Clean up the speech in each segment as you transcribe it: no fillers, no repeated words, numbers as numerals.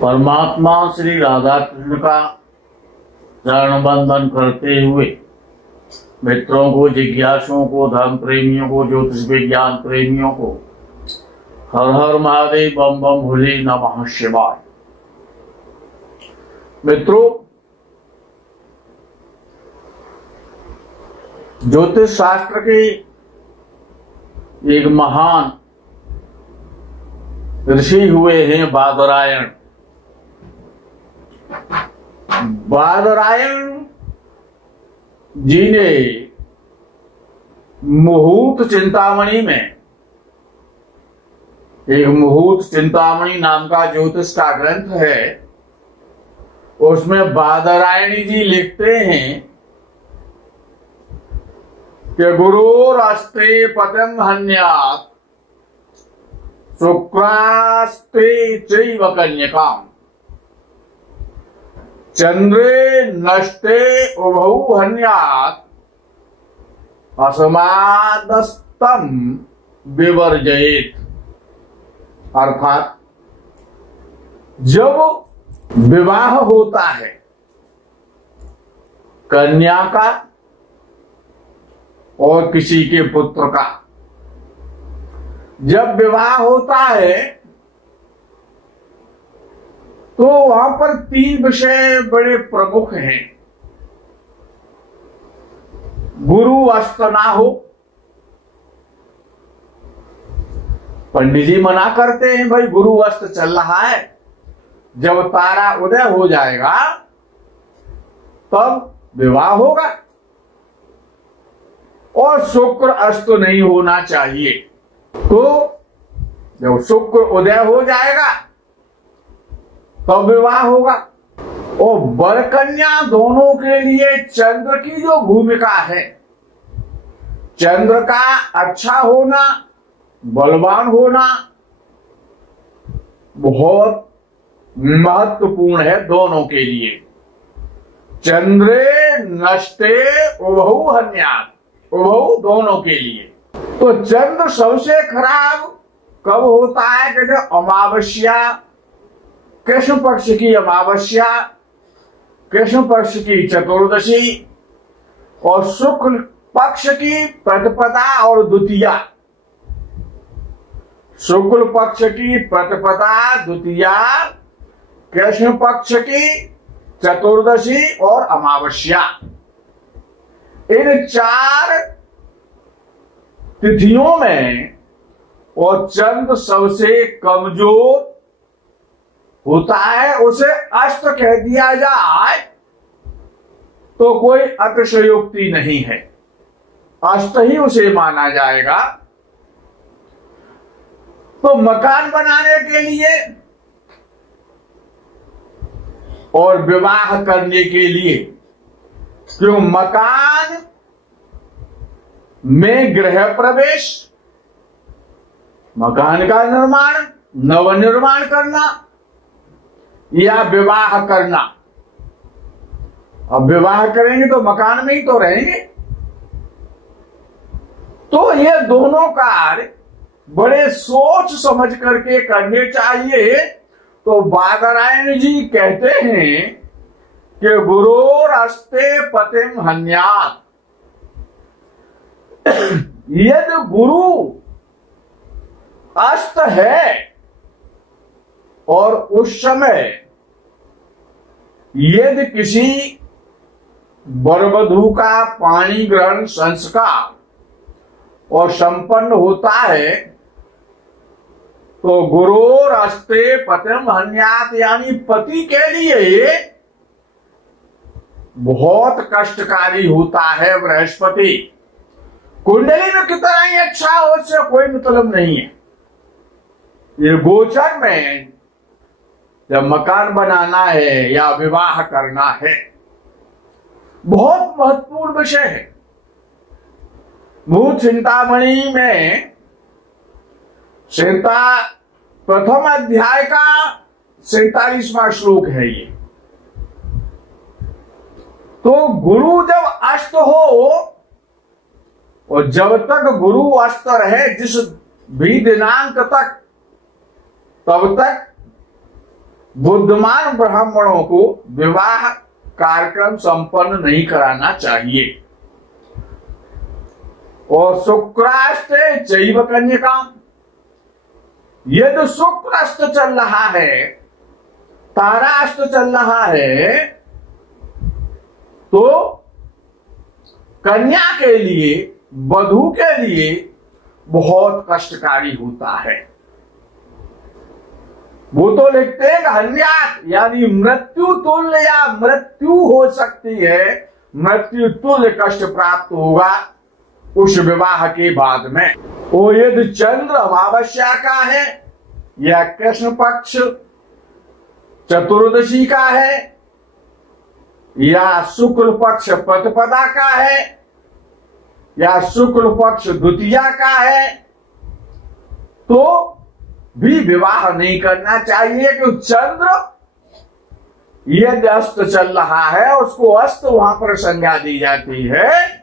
परमात्मा श्री राधा कृष्ण का चरण बंदन करते हुए मित्रों को, जिज्ञासुओं को, धर्म प्रेमियों को, ज्योतिष विज्ञान प्रेमियों को हर हर महादेव, बम बम भोले, नमः शिवाय। मित्रों, ज्योतिष शास्त्र के एक महान ऋषि हुए हैं बादरायण। बादरायण जी ने मुहूर्त चिंतामणि में, एक मुहूर्त चिंतामणि नाम का ज्योतिष का ग्रंथ है, उसमें बादरायणी जी लिखते हैं कि गुरुरस्ते पतिं हन्यात् शुक्रास्ते चैव कन्यकाम् चंद्रे नष्टे उभौ हन्यात् अस्मादस्तं विवर्जयेत्। अर्थात जब विवाह होता है कन्या का और किसी के पुत्र का, जब विवाह होता है तो वहां पर तीन विषय बड़े प्रमुख हैं। गुरु अस्त ना हो, पंडित जी मना करते हैं भाई गुरु अस्त चल रहा है, जब तारा उदय हो जाएगा तब विवाह होगा, और शुक्र अस्त नहीं होना चाहिए। तो जब शुक्र उदय हो जाएगा तब विवाह होगा। और वर कन्या दोनों के लिए चंद्र की जो भूमिका है, चंद्र का अच्छा होना, बलवान होना बहुत महत्वपूर्ण है दोनों के लिए। चंद्रे नष्टे उभौ हन्यात्, उभौ दोनों के लिए। तो चंद्र सबसे खराब कब होता है कि जब अमावस्या, कृष्ण पक्ष की अमावस्या, कृष्ण पक्ष की चतुर्दशी और शुक्ल पक्ष की प्रतिपदा और द्वितीया, शुक्ल पक्ष की प्रतिपदा, द्वितीया, कृष्ण पक्ष की चतुर्दशी और अमावस्या, इन चार तिथियों में और चंद्र सबसे कमजोर होता है, उसे अष्ट कह दिया जाए तो कोई अतिशयोक्ति नहीं है, अष्ट ही उसे माना जाएगा। तो मकान बनाने के लिए और विवाह करने के लिए, क्यों मकान में गृह प्रवेश, मकान का निर्माण, नवनिर्माण करना या विवाह करना। अब विवाह करेंगे तो मकान में ही तो रहेंगे, तो ये दोनों कार्य बड़े सोच समझ करके करने चाहिए। तो बादरायण जी कहते हैं कि गुरोरस्ते पतिं हन्यात्, यदि गुरु अस्त है और उस समय यदि किसी वरवधू का पाणी ग्रहण संस्कार और संपन्न होता है तो गुरोरस्ते पतिं हन्यात्, यानी पति के लिए बहुत कष्टकारी होता है बृहस्पति। कुंडली में कितना ही अच्छा हो, उससे कोई मतलब नहीं है। ये गोचर में जब मकान बनाना है या विवाह करना है, बहुत महत्वपूर्ण विषय है। मुहूर्त चिंतामणि में प्रथम अध्याय का 47वां श्लोक है ये। तो गुरु जब अस्त हो, और जब तक गुरु अस्त रहे, जिस भी दिनांक तक, तब तक बुद्धिमान ब्राह्मणों को विवाह कार्यक्रम संपन्न नहीं कराना चाहिए। और शुक्राष्टे चैव कन्यका, यदि शुक्राष्ट चल रहा है, ताराष्ट चल रहा है, तो कन्या के लिए, वधू के लिए बहुत कष्टकारी होता है। वो तो लिखते हैं हन्यात, यानी मृत्यु तुल्य या मृत्यु हो सकती है, मृत्यु तुल्य कष्ट प्राप्त होगा उस विवाह के बाद में। वो यदि चंद्र अमावस्या का है या कृष्ण पक्ष चतुर्दशी का है या शुक्ल पक्ष प्रतिपदा का है या शुक्ल पक्ष द्वितीया का है, तो भी विवाह नहीं करना चाहिए। कि चंद्र यदि अस्त चल रहा है, उसको अस्त वहां पर संज्ञा दी जाती है,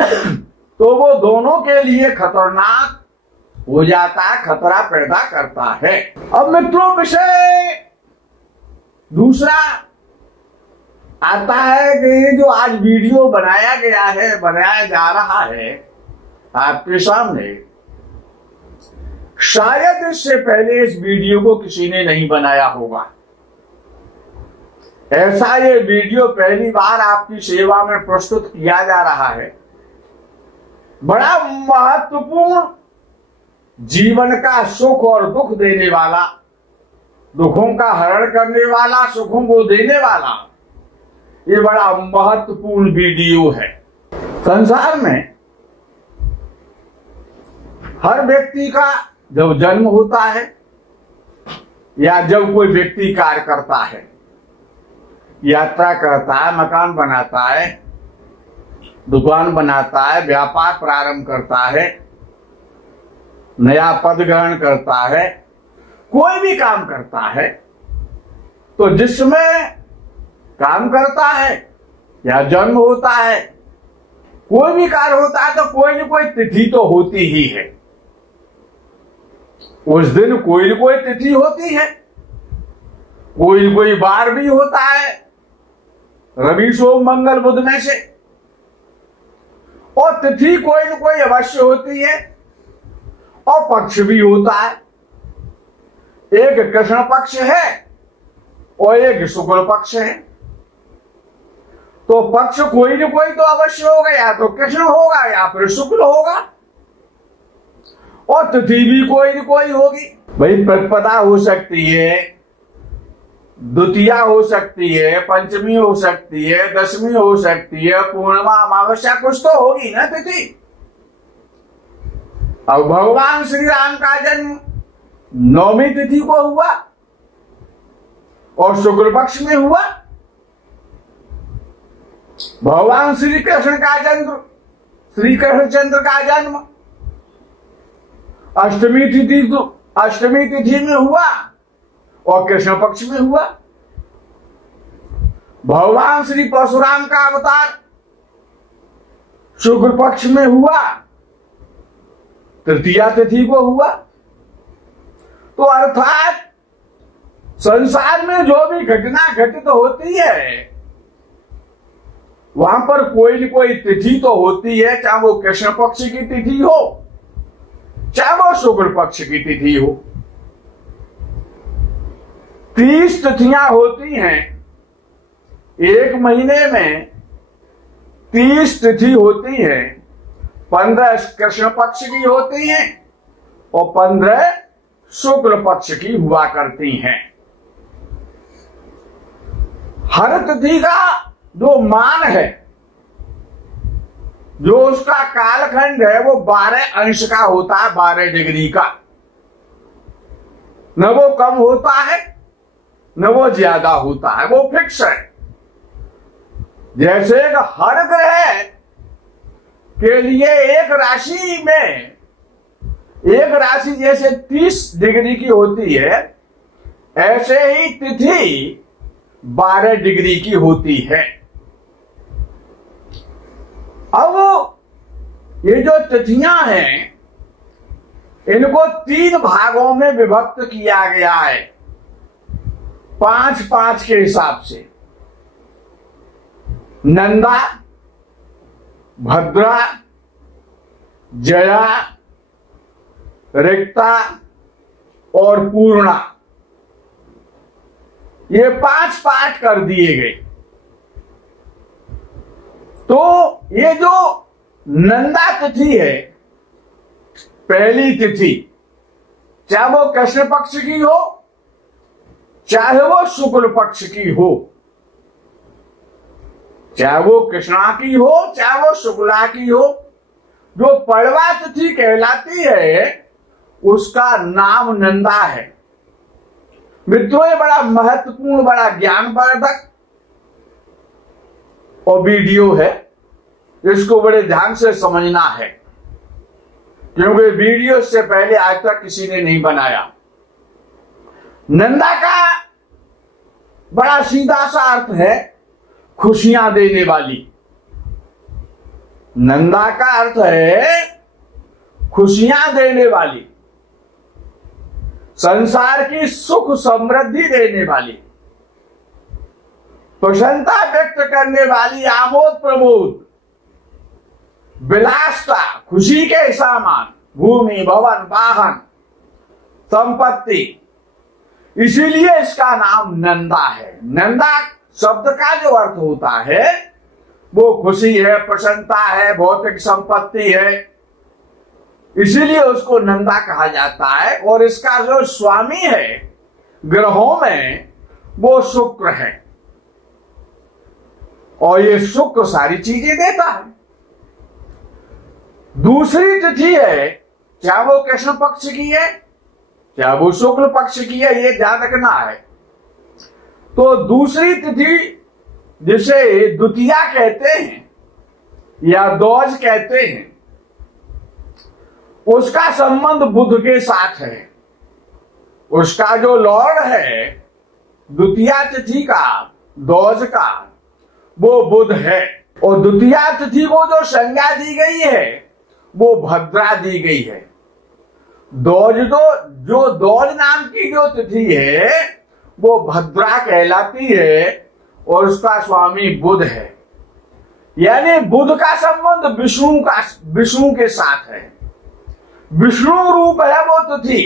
तो वो दोनों के लिए खतरनाक हो जाता है, खतरा पैदा करता है। अब मित्रों, विषय दूसरा आता है कि जो आज वीडियो बनाया गया है, बनाया जा रहा है आपके सामने, शायद इससे पहले इस वीडियो को किसी ने नहीं बनाया होगा। ऐसा ये वीडियो पहली बार आपकी सेवा में प्रस्तुत किया जा रहा है। बड़ा महत्वपूर्ण जीवन का सुख और दुख देने वाला, दुखों का हरण करने वाला, सुखों को देने वाला, ये बड़ा महत्वपूर्ण वीडियो है। संसार में हर व्यक्ति का जब जन्म होता है या जब कोई व्यक्ति कार्य करता है, यात्रा करता है, मकान बनाता है, दुकान बनाता है, व्यापार प्रारंभ करता है, नया पद ग्रहण करता है, कोई भी काम करता है, तो जिसमें काम करता है या जन्म होता है, कोई भी कार्य होता है, तो कोई न कोई तिथि तो होती ही है। उस दिन कोई न कोई तिथि होती है, कोई न कोई बार भी होता है, रवि सोम मंगल बुध में से, और तिथि कोई न कोई अवश्य होती है, और पक्ष भी होता है। एक कृष्ण पक्ष है और एक शुक्ल पक्ष है, तो पक्ष कोई न कोई तो अवश्य होगा, या तो कृष्ण होगा या फिर शुक्ल होगा, और तिथि भी कोई न कोई होगी। भाई प्रतिपदा हो सकती है, द्वितीया हो सकती है, पंचमी हो सकती है, दशमी हो सकती है, पूर्णिमा अमावस्या कुछ तो होगी ना तिथि। अब भगवान श्री राम का जन्म नौमी तिथि को हुआ और शुक्ल पक्ष में हुआ। भगवान श्री कृष्ण का जन्म, श्री कृष्णचंद्र का जन्म अष्टमी तिथि में हुआ और कृष्ण पक्ष में हुआ। भगवान श्री परशुराम का अवतार शुक्ल पक्ष में हुआ, तृतीया तिथि को हुआ। तो अर्थात संसार में जो भी घटना घटित होती है, वहां पर कोई न कोई तिथि तो होती है, चाहे वो कृष्ण पक्ष की तिथि हो, चाहे वो शुक्ल पक्ष की तिथि हो। 30 तिथियां होती हैं एक महीने में, 30 तिथि होती है, 15 कृष्ण पक्ष की होती हैं और 15 शुक्ल पक्ष की हुआ करती हैं। हर तिथि का जो मान है, जो उसका कालखंड है, वो 12 अंश का होता है, 12 डिग्री का। न वो कम होता है न वो ज्यादा होता है, वो फिक्स है। जैसे हर ग्रह के लिए एक राशि में, एक राशि जैसे 30 डिग्री की होती है, ऐसे ही तिथि 12 डिग्री की होती है। अब ये जो तिथियां हैं, इनको 3 भागों में विभक्त किया गया है। 5-5 के हिसाब से नंदा, भद्रा, जया, रिक्ता और पूर्णा, ये 5 पाठ कर दिए गए। तो ये जो नंदा तिथि है, पहली तिथि, चाहे वो कृष्ण पक्ष की हो, चाहे वो शुक्ल पक्ष की हो, चाहे वो कृष्णा की हो, चाहे वो शुक्ला की हो, जो पड़वा तिथि कहलाती है उसका नाम नंदा है। मित्रों, ये बड़ा महत्वपूर्ण, बड़ा ज्ञानवर्धक और वीडियो है, इसको बड़े ध्यान से समझना है, क्योंकि वीडियो से पहले आज तक किसी ने नहीं बनाया। नंदा का बड़ा सीधा सा अर्थ है खुशियां देने वाली। नंदा का अर्थ है खुशियां देने वाली, संसार की सुख समृद्धि देने वाली, प्रसन्नता व्यक्त करने वाली, आमोद प्रमोद, विलासता, खुशी के सामान, भूमि, भवन, वाहन, संपत्ति, इसीलिए इसका नाम नंदा है। नंदा शब्द का जो अर्थ होता है वो खुशी है, प्रसन्नता है, भौतिक संपत्ति है, इसीलिए उसको नंदा कहा जाता है। और इसका जो स्वामी है ग्रहों में वो शुक्र है, और ये शुक्र सारी चीजें देता है। दूसरी तिथि है, चाहे वो कृष्ण पक्ष की है, चाहे वो शुक्ल पक्ष की है, ये ध्यान रखना है। तो दूसरी तिथि, जिसे द्वितीया कहते हैं या द्विज कहते हैं, उसका संबंध बुध के साथ है। उसका जो लॉर्ड है द्वितीया तिथि का, द्विज का, वो बुध है। और द्वितीया तिथि को जो संज्ञा दी गई है वो भद्रा दी गई है। द्विज, जो द्विज नाम की जो तिथि है वो भद्रा कहलाती है, और उसका स्वामी बुध है। यानी बुध का संबंध विष्णु के साथ है। विष्णु रूप है वो तिथि,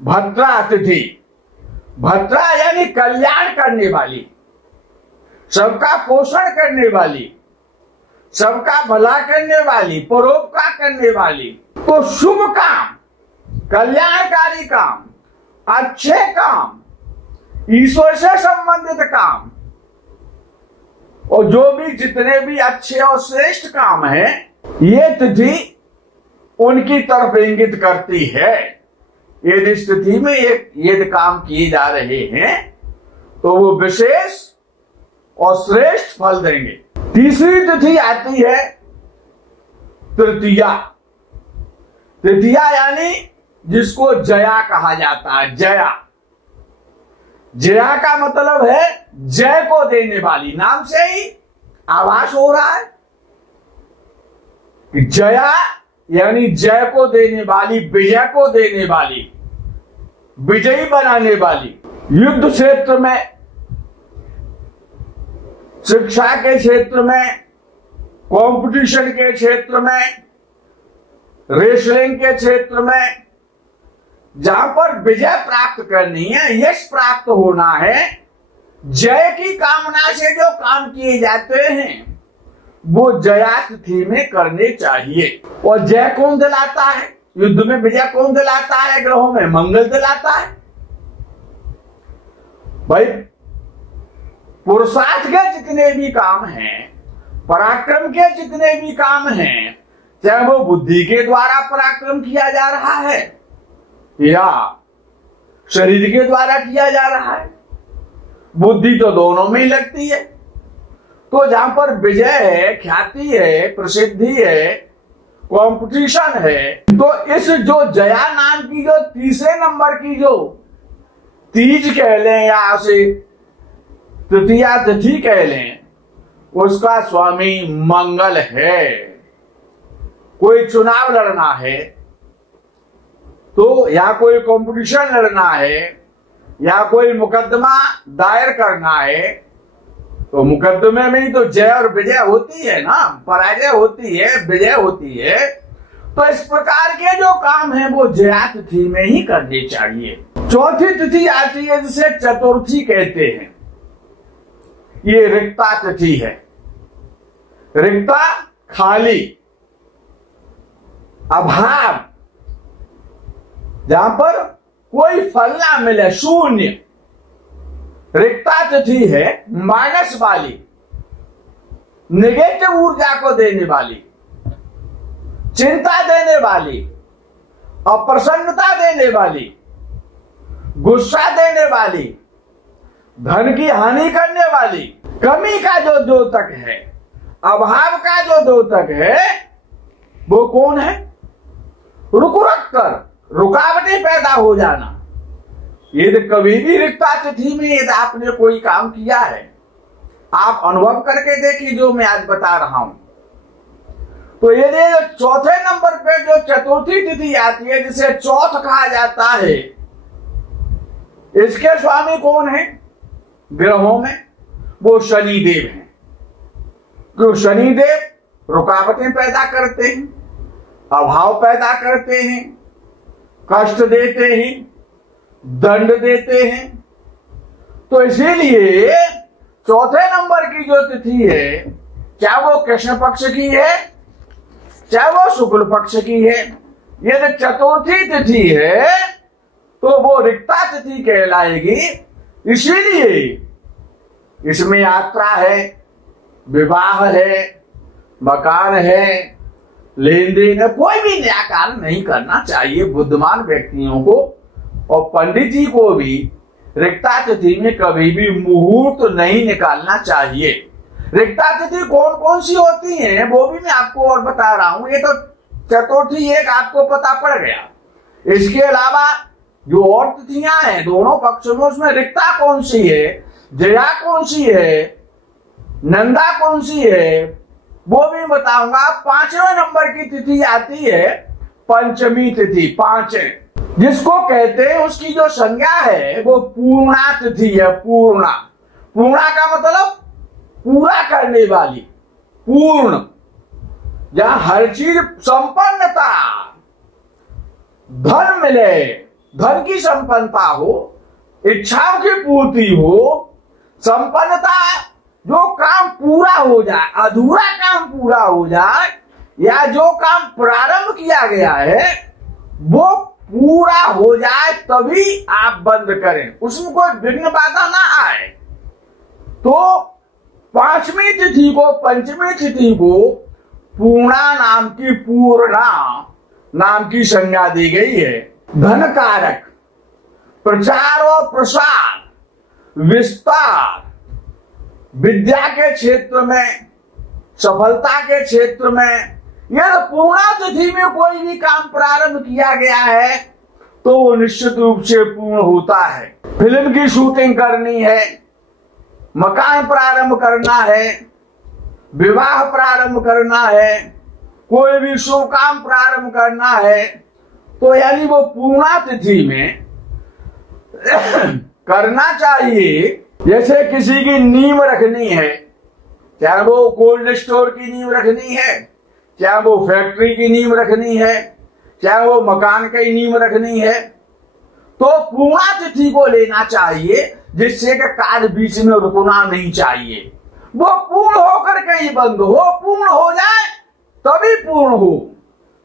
भद्रा तिथि। भद्रा यानी कल्याण करने वाली, सबका पोषण करने वाली, सबका भला करने वाली, परोपकार करने वाली। तो शुभ काम, कल्याणकारी काम, अच्छे काम, ईश्वर से संबंधित काम, और जो भी जितने भी अच्छे और श्रेष्ठ काम हैं, ये तिथि उनकी तरफ इंगित करती है। यदि इस तिथि में यदि काम किए जा रहे हैं तो वो विशेष और श्रेष्ठ फल देंगे। तीसरी तिथि आती है तृतीया। तृतीया यानी जिसको जया कहा जाता है। जया, जया का मतलब है जय को देने वाली। नाम से ही आभास हो रहा है कि जया यानी जय को देने वाली, विजय को देने वाली, विजयी बनाने वाली। युद्ध क्षेत्र में, शिक्षा के क्षेत्र में, कंपटीशन के क्षेत्र में, रेसलिंग के क्षेत्र में, जहां पर विजय प्राप्त करनी है, यश प्राप्त होना है, जय की कामना से जो काम किए जाते हैं वो जया तिथि में करने चाहिए। और जय कौन दिलाता है? युद्ध में विजय कौन दिलाता है? ग्रहों में मंगल दिलाता है। भाई, पुरुषार्थ के जितने भी काम हैं, पराक्रम के जितने भी काम हैं, चाहे वो बुद्धि के द्वारा पराक्रम किया जा रहा है या शरीर के द्वारा किया जा रहा है, बुद्धि तो दोनों में ही लगती है। तो जहां पर विजय है, ख्याति है, प्रसिद्धि है, कंपटीशन है, तो इस जो जया नाम की जो तीसरे नंबर की जो तीज कह लें या उसे तृतीया तिथि कह लें, उसका स्वामी मंगल है। कोई चुनाव लड़ना है तो, या कोई कंपटीशन लड़ना है, या कोई मुकदमा दायर करना है तो मुकदमे में ही तो जय और विजय होती है ना, पराजय होती है, विजय होती है। तो इस प्रकार के जो काम है वो जया तिथि में ही करने चाहिए। चौथी तिथि आती है जिसे चतुर्थी कहते हैं। ये रिक्ता तिथि है। रिक्ता खाली, अभाव, जहां पर कोई फल ना मिले, शून्य। रिक्ता तिथि है माइनस वाली, नेगेटिव ऊर्जा को देने वाली, चिंता देने वाली, अप्रसन्नता देने वाली, गुस्सा देने वाली, धन की हानि करने वाली, कमी का जो द्योतक है, अभाव का जो द्योतक है, वो कौन है? रुक कर रुकावटें पैदा हो जाना। यदि कभी भी रिक्ता तिथि में यदि आपने कोई काम किया है, आप अनुभव करके देखिए जो मैं आज बता रहा हूं। तो यदि चौथे नंबर पे जो चतुर्थी तिथि आती है जिसे चौथ कहा जाता है, इसके स्वामी कौन है ग्रहों में? वो शनिदेव हैं। क्यों? शनिदेव रुकावटें पैदा करते हैं, अभाव पैदा करते हैं, कष्ट देते हैं, दंड देते हैं। तो इसीलिए चौथे नंबर की जो तिथि है, चाहे वो कृष्ण पक्ष की है चाहे वो शुक्ल पक्ष की है, यदि चतुर्थी तिथि है तो वो रिक्ता तिथि कहलाएगी। इसीलिए इसमें यात्रा है, विवाह है, मकान है, लेन देन है, कोई भी नया कार्य नहीं करना चाहिए बुद्धिमान व्यक्तियों को। और पंडित जी को भी रिक्ता तिथि में कभी भी मुहूर्त नहीं निकालना चाहिए। रिक्ता तिथि कौन कौन सी होती हैं वो भी मैं आपको और बता रहा हूं। ये तो चतुर्थी एक आपको पता पड़ गया। इसके अलावा जो और तिथियां हैं दोनों पक्षों में, उसमें रिक्ता कौन सी है, जया कौन सी है, नंदा कौन सी है, वो भी बताऊंगा। पांचवें नंबर की तिथि आती है पंचमी तिथि, पांच, जिसको कहते हैं उसकी जो संज्ञा है वो पूर्णा तिथि है। पूर्णा, पूर्णा का मतलब पूरा करने वाली, पूर्ण, जहां हर चीज संपन्नता, धन मिले, धन की संपन्नता हो, इच्छाओं की पूर्ति हो, संपन्नता, जो काम पूरा हो जाए, अधूरा काम पूरा हो जाए, या जो काम प्रारंभ किया गया है वो पूरा हो जाए तभी आप बंद करें, उसमें कोई विघ्न बाधा ना आए। तो पांचवी तिथि को, पंचमी तिथि को पूर्णा नाम की, पूर्णा नाम की संज्ञा दी गई है। धन कारक, प्रचार और प्रसार, विस्तार, विद्या के क्षेत्र में, सफलता के क्षेत्र में, यदि पूर्णा तिथि में कोई भी काम प्रारंभ किया गया है तो वो निश्चित रूप से पूर्ण होता है। फिल्म की शूटिंग करनी है, मकान प्रारंभ करना है, विवाह प्रारंभ करना है, कोई भी शुभ काम प्रारंभ करना है, तो यानी वो पूर्णा तिथि में करना चाहिए। जैसे किसी की नींव रखनी है, चाहे वो कोल्ड स्टोर की नींव रखनी है, चाहे वो फैक्ट्री की नींव रखनी है, चाहे वो मकान की नींव रखनी है, तो पूर्णा तिथि को लेना चाहिए, जिससे कि कार्य बीच में रुकना नहीं चाहिए। वो पूर्ण होकर के ही बंद हो, पूर्ण हो जाए तभी पूर्ण हो।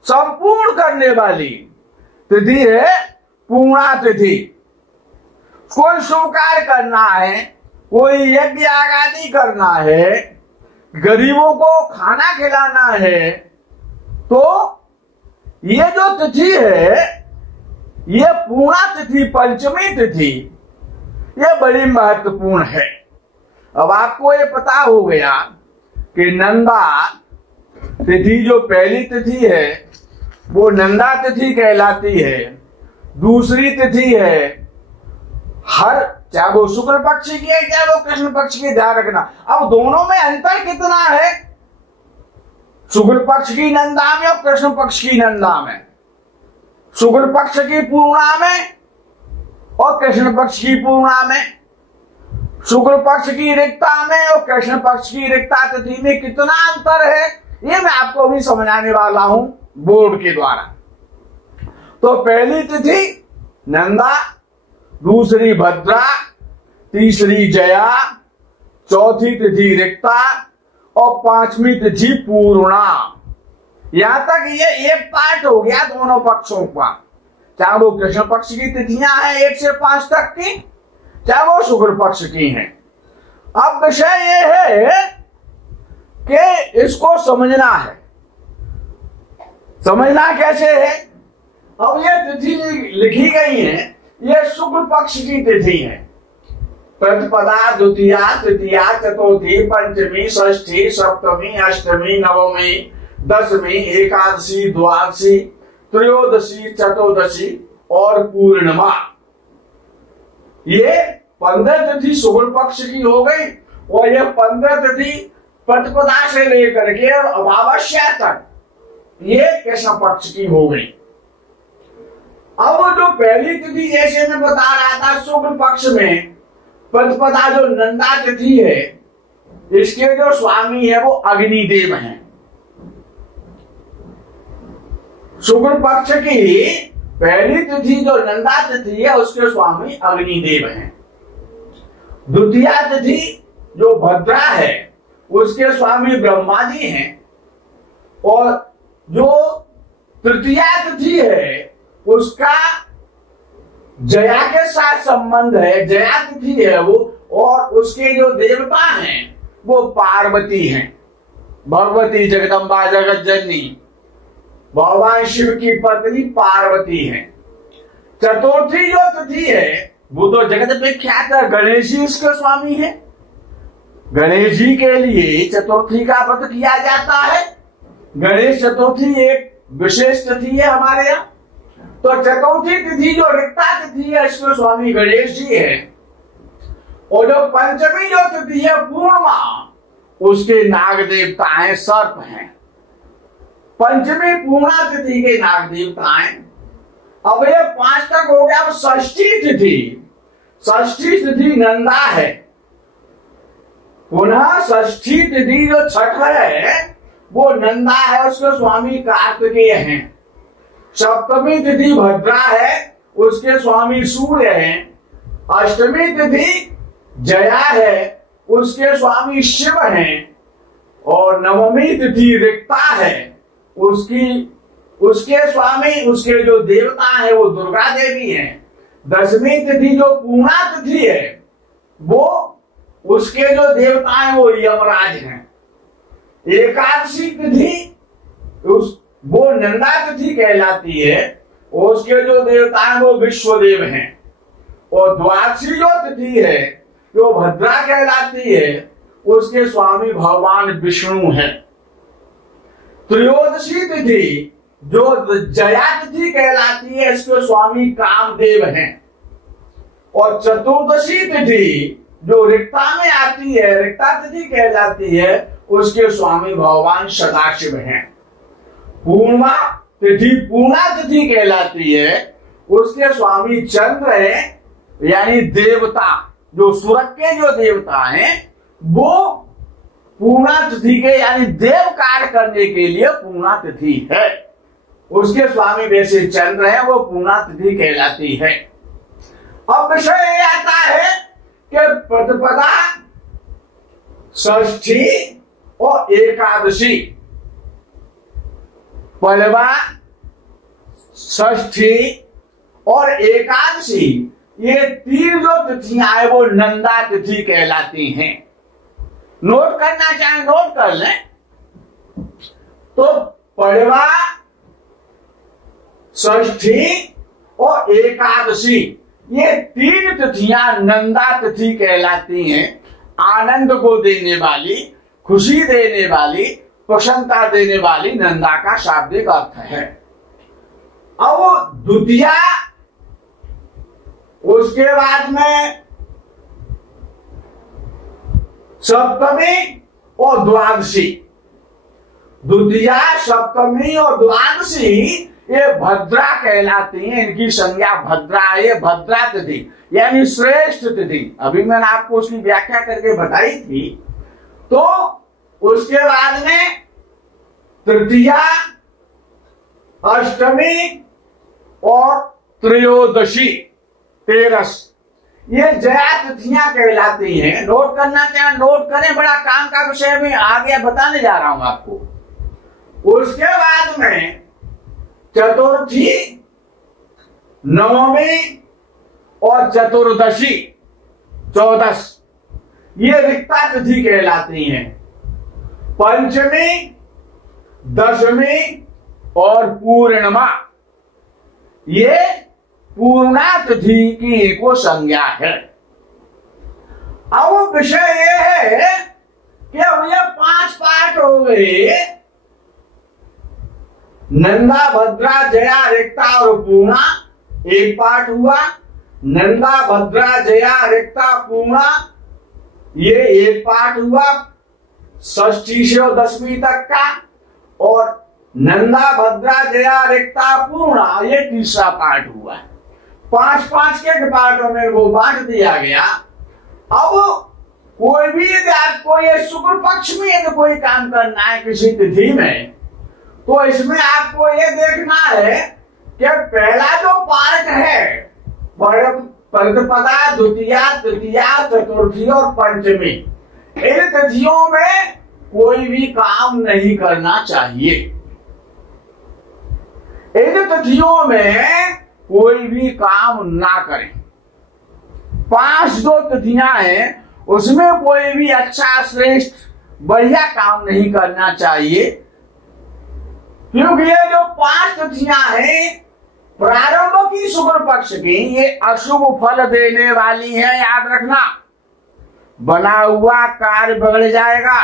संपूर्ण करने वाली तिथि है पूर्णा तिथि। कोई शुभ कार्य करना है, कोई यज्ञ आदि करना है, गरीबों को खाना खिलाना है, तो ये जो तिथि है, ये पूर्णा तिथि, पंचमी तिथि, ये बड़ी महत्वपूर्ण है। अब आपको ये पता हो गया कि नंदा तिथि जो पहली तिथि है वो नंदा तिथि कहलाती है। दूसरी तिथि है हर, चाहे वो शुक्ल पक्ष की है चाहे वो कृष्ण पक्ष की, ध्यान रखना। अब दोनों में अंतर कितना है? शुक्ल पक्ष की नंदा में और कृष्ण पक्ष की नंदा में। शुक्ल पक्ष की पूर्णा में और कृष्ण पक्ष की पूर्णिमा में, शुक्ल पक्ष की रिक्ता में और कृष्ण पक्ष की रिक्ता तिथि में कितना अंतर है, ये मैं आपको अभी समझाने वाला हूं बोर्ड के द्वारा। तो पहली तिथि नंदा, दूसरी भद्रा, तीसरी जया, चौथी तिथि रिक्ता और पांचवी तिथि पूर्णा। यहां तक ये एक पार्ट हो गया दोनों पक्षों का, चाहे वो कृष्ण पक्ष की तिथियां हैं 1 से 5 तक की, चाहे वो शुक्ल पक्ष की हैं। अब विषय ये है कि इसको समझना है। समझना कैसे है? अब ये तिथि लिखी गई है, ये शुक्ल पक्ष की तिथि है। प्रतिपदा, द्वितीया, तृतीया, चतुर्थी, पंचमी, षष्ठी, सप्तमी, अष्टमी, नवमी, दशमी, एकादशी, द्वादशी, त्रयोदशी, चतुर्दशी और पूर्णिमा। ये 15 तिथि शुक्ल पक्ष की हो गई और ये 15 तिथि प्रतिपदा से लेकर के अमावस्या तक ये कृष्ण पक्ष की हो गई। अब जो पहली तिथि जैसे मैं बता रहा था, शुक्ल पक्ष में प्रतिपदा जो नंदा तिथि है, इसके जो स्वामी है वो अग्निदेव हैं। शुक्ल पक्ष की पहली तिथि जो नंदा तिथि है उसके स्वामी अग्निदेव हैं। द्वितीया तिथि जो भद्रा है उसके स्वामी ब्रह्मा जी हैं। और जो तृतीया तिथि है उसका जया के साथ संबंध है, जया तिथि है वो, और उसके जो देवता हैं वो पार्वती हैं, भगवती जगदम्बा जगत जननी, भगवान शिव की पत्नी पार्वती है। चतुर्थी जो तिथि है वो तो जगत विख्यात है, गणेश जी इसके स्वामी है। गणेश जी के लिए चतुर्थी का व्रत किया जाता है। गणेश चतुर्थी एक विशेष तिथि है हमारे यहाँ। तो चतुर्थी तिथि जो रिक्ता तिथि है इसके स्वामी गणेश जी है। और जो पंचमी जो तिथि है पूर्णिमा, उसके नाग देवता हैं, सर्प हैं। पंचमी पूर्णा तिथि के नाग देवता हैं। अब ये 5 तक हो गया। अब षष्ठी तिथि, षष्ठी तिथि नंदा है। पुनः षष्ठी तिथि जो छठ है वो नंदा है, उसके स्वामी कार्तिकेय हैं। सप्तमी तिथि भद्रा है, उसके स्वामी सूर्य हैं। अष्टमी तिथि जया है, उसके स्वामी शिव हैं। और नवमी तिथि रिक्ता है, उसके स्वामी, उसके जो देवता है वो दुर्गा देवी हैं। दशमी तिथि जो पूर्णा तिथि है वो उसके जो देवता हैं वो यमराज हैं। एकादशी तिथि वो नंदा तिथि कहलाती है, उसके जो देवता हैं वो विश्वदेव हैं। और द्वादशी जो तिथि है जो भद्रा कहलाती है, उसके स्वामी भगवान विष्णु हैं। त्रयोदशी तिथि जो जया तिथि कहलाती है, इसके स्वामी कामदेव हैं। और चतुर्दशी तिथि जो रिक्ता में आती है, रिक्ता तिथि कहलाती है, उसके स्वामी भगवान सदाशिव हैं। पूर्णिमा तिथि पूर्णा तिथि कहलाती है, उसके स्वामी चंद्र है, यानी देवता जो सूरज के जो देवता हैं वो पूर्णा तिथि के यानी देव कार्य करने के लिए पूर्णा तिथि है। उसके स्वामी वैसे चंद्र है, वो पूर्णा तिथि कहलाती है। अब विषय ये आता है कि प्रतिपदा, षष्ठी और एकादशी, पलवा, षष्ठी और एकादशी, ये 3 जो तिथियां हैं वो नंदा तिथि कहलाती हैं। नोट करना चाहे नोट कर लें। तो पड़वा, षष्ठी और एकादशी, ये 3 तिथियां नंदा तिथि कहलाती हैं। आनंद को देने वाली, खुशी देने वाली, प्रसन्नता देने वाली नंदा का शाब्दिक अर्थ है। अब द्वितीया, उसके बाद में सप्तमी और द्वादशी। द्वितीया, सप्तमी और द्वादशी, ये भद्रा कहलाती हैं, इनकी संज्ञा भद्रा, ये भद्रा तिथि यानी श्रेष्ठ तिथि। अभी मैंने आपको उसकी व्याख्या करके बताई थी। तो उसके बाद में तृतीया, अष्टमी और त्रयोदशी, 13 ये जया तिथियां कहलाती हैं। नोट करना चाहे नोट करें, बड़ा काम का विषय में आगे बताने जा रहा हूं आपको। उसके बाद में चतुर्थी, नवमी और चतुर्दशी, 14 ये रिक्ता तिथि कहलाती हैं। पंचमी, दशमी और पूर्णिमा ये पूर्णा तिथि की को संज्ञा है। अब विषय ये है कि ये 5 पाठ हो गए, नंदा, भद्रा, जया, रिक्ता और पूर्णा 1 पाठ हुआ। नंदा, भद्रा, जया, रिक्ता, पूर्णा ये 1 पाठ हुआ षष्ठी से 10वीं तक का। और नंदा, भद्रा, जया, रिक्ता, पूर्णा ये तीसरा पाठ हुआ। 5-5 के पार्टों में वो बांट दिया गया। अब कोई भी आपको ये शुक्ल पक्ष में यदि कोई काम करना है किसी तिथि में, तो इसमें आपको ये देखना है कि पहला जो पार्ट है प्रतिपदा, द्वितीया, तृतीया, चतुर्थी और पंचमी, इन तिथियों में कोई भी काम नहीं करना चाहिए। इन तिथियों में कोई भी काम ना करें। 5 जो तिथियां हैं उसमें कोई भी अच्छा, श्रेष्ठ, बढ़िया काम नहीं करना चाहिए, क्योंकि ये जो 5 तिथियां हैं प्रारंभ की शुक्ल पक्ष की, ये अशुभ फल देने वाली है। याद रखना, बना हुआ कार्य बिगड़ जाएगा।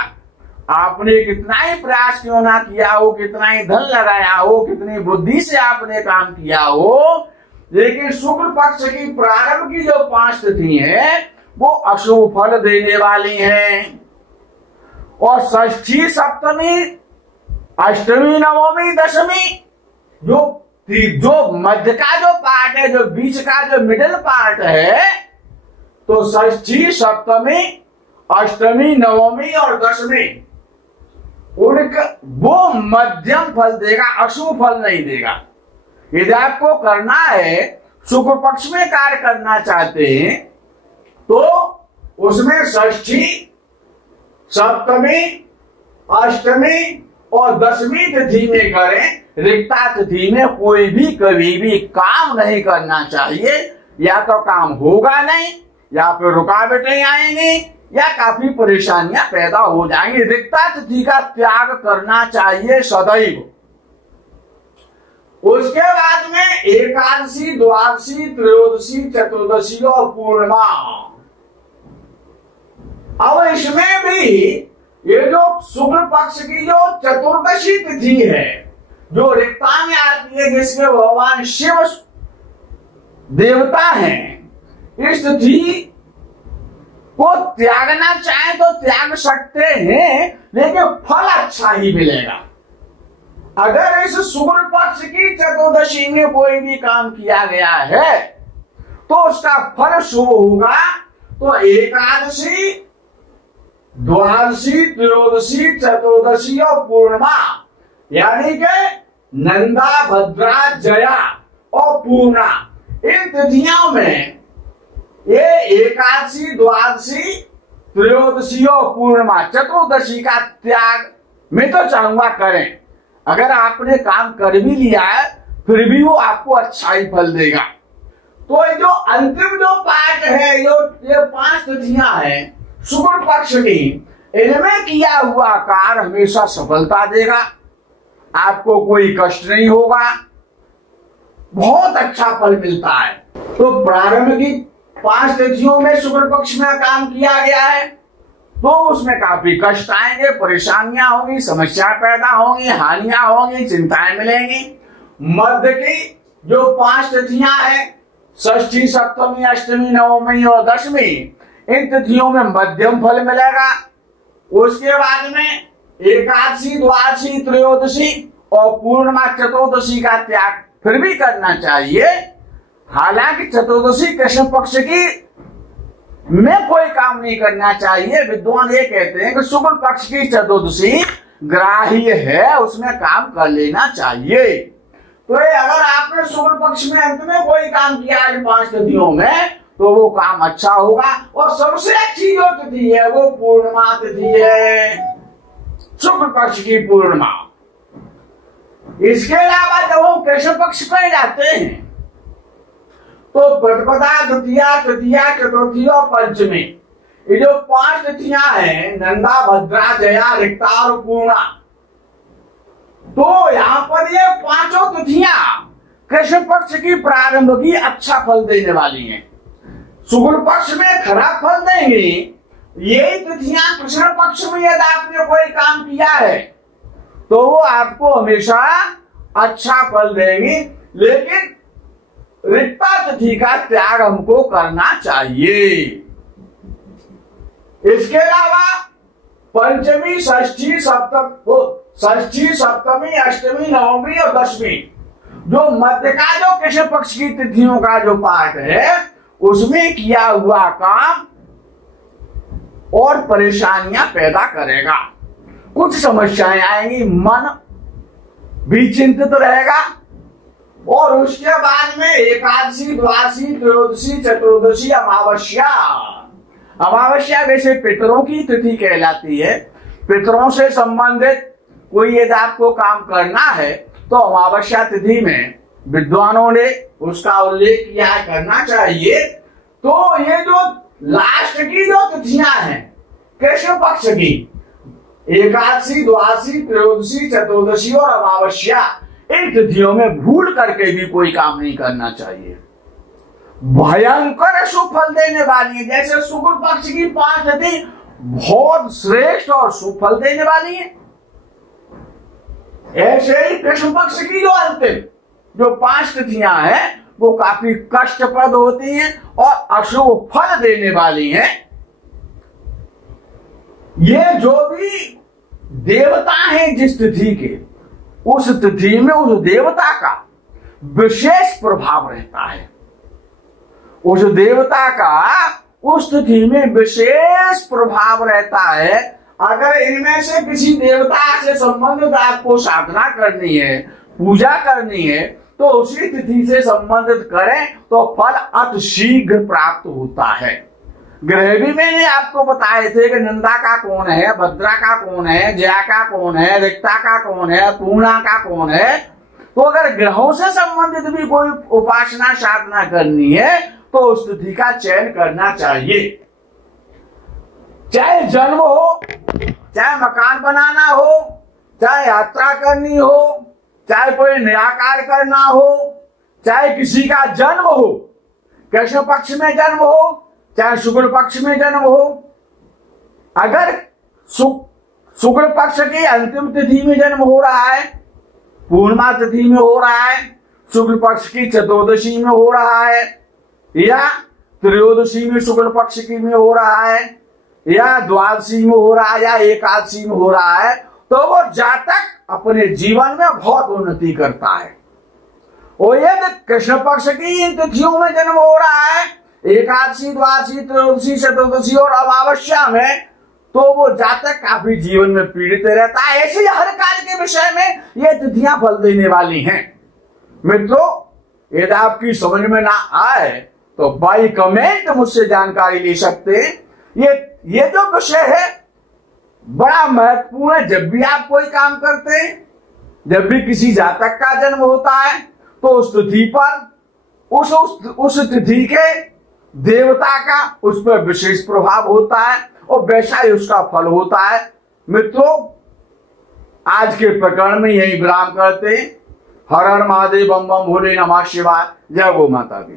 आपने कितना ही प्रयास क्यों ना किया हो, कितना ही धन लगाया हो, कितनी बुद्धि से आपने काम किया हो, लेकिन शुक्ल पक्ष की प्रारंभ की जो 5 तिथि है वो अशुभ फल देने वाली हैं। और षष्ठी, सप्तमी, अष्टमी, नवमी, दशमी जो मध्य का जो पार्ट है, जो बीच का जो मिडिल पार्ट है, तो षष्ठी, सप्तमी, अष्टमी, नवमी और दशमी उनका वो मध्यम फल देगा, अशुभ फल नहीं देगा। यदि आपको करना है, शुक्ल पक्ष में कार्य करना चाहते हैं, तो उसमें षष्ठी, सप्तमी, अष्टमी और दशमी तिथि में करें। रिक्ता तिथि में कोई भी कभी भी काम नहीं करना चाहिए। या तो काम होगा नहीं, या फिर रुकावटें आएंगी, या काफी परेशानियां पैदा हो जाएंगी। रिक्ता तिथि का त्याग करना चाहिए सदैव। उसके बाद में एकादशी, द्वादशी, त्रयोदशी, चतुर्दशी और पूर्णिमा। अब इसमें भी ये जो शुक्ल पक्ष की जो चतुर्दशी तिथि है, जो रिक्ता में आती है, जिसके भगवान शिव देवता हैं, इस तिथि को त्यागना चाहे तो त्याग सकते हैं, लेकिन फल अच्छा ही मिलेगा। अगर इस शुक्ल पक्ष की चतुर्दशी में कोई भी काम किया गया है तो उसका फल शुभ होगा। तो एकादशी, द्वादशी, त्रयोदशी, चतुर्दशी और पूर्णिमा यानी कि नंदा, भद्रा, जया और पूर्णा, इन तिथियों में ये एकादशी, द्वादशी, त्रयोदशी और पूर्णिमा, चतुर्दशी का त्याग मैं तो चाहूंगा करें। अगर आपने काम कर भी लिया है फिर भी वो आपको अच्छा ही फल देगा। तो ये जो अंतिम जो पार्ट है, जो ये 5 तिथियां हैं शुक्ल पक्ष की, इनमें किया हुआ कार्य हमेशा सफलता देगा। आपको कोई कष्ट नहीं होगा, बहुत अच्छा फल मिलता है। तो प्रारंभ की 5 तिथियों में शुक्ल पक्ष में काम किया गया है तो उसमें काफी कष्ट आएंगे, परेशानियां होंगी, समस्या पैदा होंगी, हानियां होंगी, चिंताएं मिलेंगी। मध्य की जो 5 तिथियां हैं, षष्ठी, सप्तमी, अष्टमी, नवमी और दशमी, इन तिथियों में मध्यम फल मिलेगा। उसके बाद में एकादशी, द्वादशी, त्रयोदशी और पूर्णिमा चतुर्दशी का त्याग फिर भी करना चाहिए। हालांकि चतुर्दशी कृष्ण पक्ष की में कोई काम नहीं करना चाहिए। विद्वान ये कहते हैं कि शुक्ल पक्ष की चतुर्दशी ग्राह्य है, उसमें काम कर लेना चाहिए। तो ये अगर आपने शुक्ल पक्ष में अंत में कोई काम किया है 5 तिथियों में, तो वो काम अच्छा होगा। और सबसे अच्छी जो तिथि है वो पूर्णिमा तिथि है, शुक्ल पक्ष की पूर्णिमा। इसके अलावा जब हम कृष्ण पक्ष में जाते हैं तो प्रतिपदा, द्वितीया, तृतीया, चतुर्थी और पंचमी, ये जो 5 तिथियां हैं, नंदा, भद्रा, जया, रिक्ता और पूर्णा, तो यहाँ पर ये 5 तिथियां कृष्ण पक्ष की प्रारंभ की अच्छा फल देने वाली हैं। शुक्ल पक्ष में खराब फल देंगी। यही तिथियां कृष्ण पक्ष में यदि आपने कोई काम किया है तो वो आपको हमेशा अच्छा फल देंगी, लेकिन रिक्ता तिथि का त्याग हमको करना चाहिए। इसके अलावा पंचमी, षष्ठी, सप्तमी, अष्टमी, नवमी और दशमी, जो मध्य का जो कृष्ण पक्ष की तिथियों का जो पाठ है, उसमें किया हुआ काम और परेशानियां पैदा करेगा। कुछ समस्याएं आएंगी, मन भी चिंतित रहेगा। और उसके बाद में एकादशी, द्वादशी, त्रयोदशी, चतुर्दशी, अमावस्या वैसे पितरों की तिथि कहलाती है। पितरों से संबंधित कोई यदि आपको काम करना है तो अमावस्या तिथि में विद्वानों ने उसका उल्लेख किया करना चाहिए। तो ये जो लास्ट की जो तिथियां हैं कृष्ण पक्ष की, एकादशी, द्वादशी, त्रयोदशी, चतुर्दशी और अमावस्या, इन तिथियों में भूल करके भी कोई काम नहीं करना चाहिए। भयंकर शुभ फल देने वाली है। जैसे शुक्ल पक्ष की 5 तिथि बहुत श्रेष्ठ और शुभ फल देने वाली है, ऐसे ही कृष्ण पक्ष की जो अंतिम जो 5 तिथियां हैं वो काफी कष्टप्रद होती हैं और अशुभ फल देने वाली हैं। ये जो भी देवता हैं जिस तिथि के, उस तिथि में उस देवता का विशेष प्रभाव रहता है। उस देवता का उस तिथि में विशेष प्रभाव रहता है। अगर इनमें से किसी देवता से संबंधित आपको साधना करनी है, पूजा करनी है, तो उसी तिथि से संबंधित करें तो फल अति शीघ्र प्राप्त होता है। ग्रह भी मैंने आपको बताए थे कि नंदा का कौन है, भद्रा का कौन है, जया का कौन है, रिक्ता का कौन है, पूर्णा का कौन है। तो अगर ग्रहों से संबंधित भी कोई उपासना साधना करनी है तो उस तिथि का चयन करना चाहिए। चाहे जन्म हो, चाहे मकान बनाना हो, चाहे यात्रा करनी हो, चाहे कोई नया कार्य करना हो, चाहे किसी का जन्म हो, कृष्ण पक्ष में जन्म हो, चाहे शुक्ल पक्ष में जन्म हो। अगर शुक्ल पक्ष की अंतिम तिथि में जन्म हो रहा है, पूर्णिमा तिथि में हो रहा है, शुक्ल पक्ष की चतुर्दशी में हो रहा है, या त्रयोदशी में शुक्ल पक्ष की में हो रहा है, या द्वादशी में हो रहा है, या एकादशी में हो रहा है, तो वो जातक अपने जीवन में बहुत उन्नति करता है। और यदि कृष्ण पक्ष की इन तिथियों में जन्म हो रहा है, एकादशी, द्वादशी, त्रयोदशी, चतुर्दशी और अमावस्या में, तो वो जातक काफी जीवन में पीड़ित रहता है। ऐसे हर कार्य के विषय में ये तिथियां फल देने वाली हैं। मित्रों, यदि आपकी समझ में ना आए तो बाई कमेंट मुझसे जानकारी ले सकते हैं। ये जो विषय है बड़ा महत्वपूर्ण है। जब भी आप कोई काम करते हैं, जब भी किसी जातक का जन्म होता है, तो उस तिथि पर उस तिथि के देवता का उस पर विशेष प्रभाव होता है और वैसा ही उसका फल होता है। मित्रों, आज के प्रकरण में यही विराम करते हैं। हर हर महादेव, बम बम भोले, नमः शिवाय। जय गो माता दी।